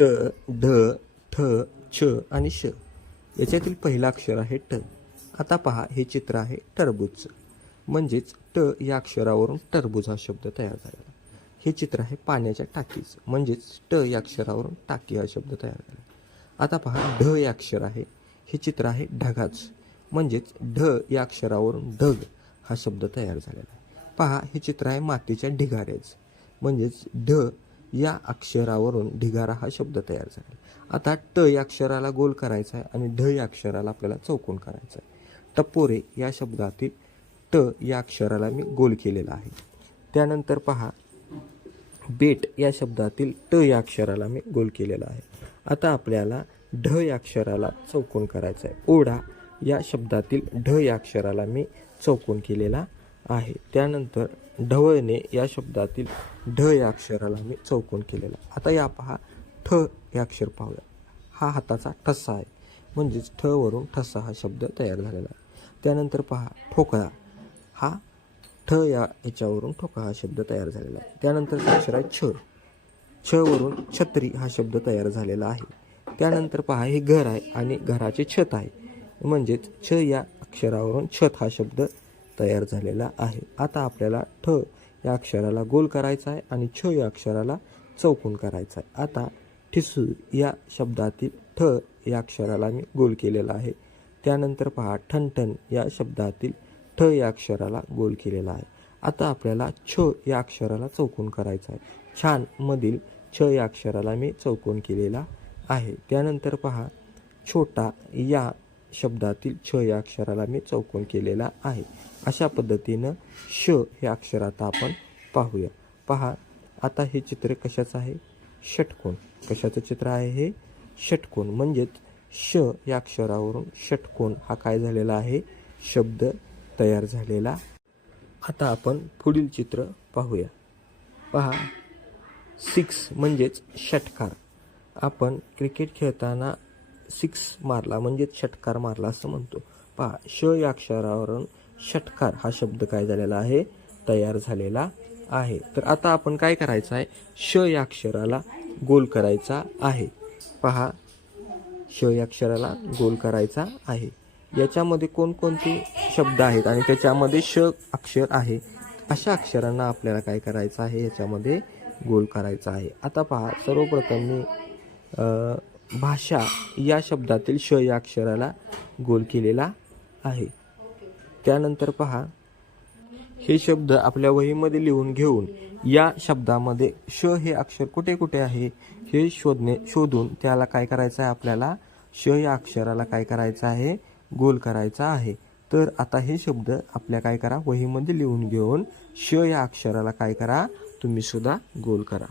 ट ढ ठ छ आणि श. याच्यातील पहिलं अक्षर आहे ट. आता पहा हे चित्र आहे टरबूजचं म्हणजेच ट या अक्षरावरून टरबूज हा शब्द तयार झालेला हे चित्र आहे पाण्याच्या टाकीचं. म्हणजेच ट या अक्षरावरून टाकी हा शब्द तयार झाला आता पहा ढ या अक्षर आहे. हे चित्र आहे ढगाच. म्हणजेच ढ या अक्षरावरून ढग हा शब्द तयार झालेला आहे. पहा हे चित्र आहे मातीच्या ढिगाऱ्याचं. म्हणजेच ढ या अक्षरावरून ढिगारा हा शब्द तयार झाला. आता ट या अक्षराला गोल करायचा आहे आणि ढ या अक्षराला आपल्याला चौकोन करायचा आहे. टपोरे या शब्दातील ट या अक्षराला मी गोल केलेला आहे. त्यानंतर पहा बेट या शब्दातील ट या अक्षराला मी गोल केलेला आहे. आता आपल्याला ढ या अक्षराला चौकोन करायचा आहे. ओढा या शब्दातील ढ या अक्षराला मी चौकोन केलेला आहे. त्यानंतर ढवळणे या शब्दातील ढ या अक्षराला मी चौकोन केलेला आहे. आता या पहा ठ हे अक्षर पाहूया. हा हाताचा ठसा आहे. म्हणजेच ठ वरून ठसा हा शब्द तयार झालेला आहे. त्यानंतर पहा ठोकळा. हा ठ या याच्यावरून ठोका हा शब्द तयार झालेला आहे. त्यानंतर अक्षर आहे छ. छ वरून छत्री हा शब्द तयार झालेला आहे. त्यानंतर पहा हे घर आहे आणि घराचे छत आहे. म्हणजेच छ या अक्षरावरून छत हा शब्द तयार झालेला आहे. आता आपल्याला ठ या अक्षराला गोल करायचा आहे आणि छ या अक्षराला चौकोन करायचा आहे. आता ठिसू या शब्दातील ठ या अक्षराला मी गोल केलेला आहे. त्यानंतर पहा ठणठण या शब्दातील ठ या अक्षराला गोल केलेला आहे. आता आपल्याला छ या अक्षराला चौकोन करायचा आहे. छान मधील छ या अक्षराला मी चौकोन केलेला आहे. त्यानंतर पहा छोटा या शब्दातील छ या अक्षराला मी चौकोन केलेला आहे. अशा पद्धतीनं श हे अक्षर आता आपण पाहूया. पहा आता हे चित्र कशाचं आहे? षटकोन. कशाचं चित्र आहे हे? षटकोन. म्हणजेच श या अक्षरावरून षटकोन हा काय झालेला आहे? शब्द तयार झालेला. आता आपण पुढील चित्र पाहूया. पहा सिक्स म्हणजेच षटकार. आपण क्रिकेट खेळताना सिक्स मारला म्हणजेच षटकार मारला असं म्हणतो. पहा श या अक्षरावरून षटकार हा शब्द काय झालेला आहे? तयार झालेला आहे. तर आता आपण काय करायचं आहे? श या अक्षराला गोल करायचा आहे. पहा श या अक्षराला गोल करायचा आहे. याच्यामध्ये कोणकोणते शब्द आहेत आणि त्याच्यामध्ये श अक्षर आहे? अशा अक्षरांना आपल्याला काय करायचं आहे? याच्यामध्ये गोल करायचा आहे. आता पहा सर्वप्रथम मी भाषा या शब्दातील श या अक्षराला गोल केलेला आहे. त्यानंतर पहा. हे शब्द आपल्या वहीमध्ये लिहून घेऊन या शब्दामध्ये श हे अक्षर कुठे कुठे आहे हे शोधणे शोधून त्याला काय करायचं आहे? आपल्याला श या अक्षराला काय करायचं आहे? गोल करायचा आहे. तर आता हे शब्द आपल्या काय करा? वहीमध्ये लिहून घेऊन श या अक्षराला काय करा? तुम्ही सुद्धा गोल करा.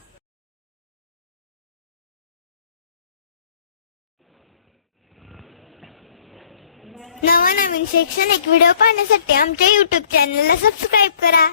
नवनवीन शैक्षणिक व्हिडिओ पाहण्यासाठी आमच्या युट्यूब चॅनलला सबस्क्राईब करा.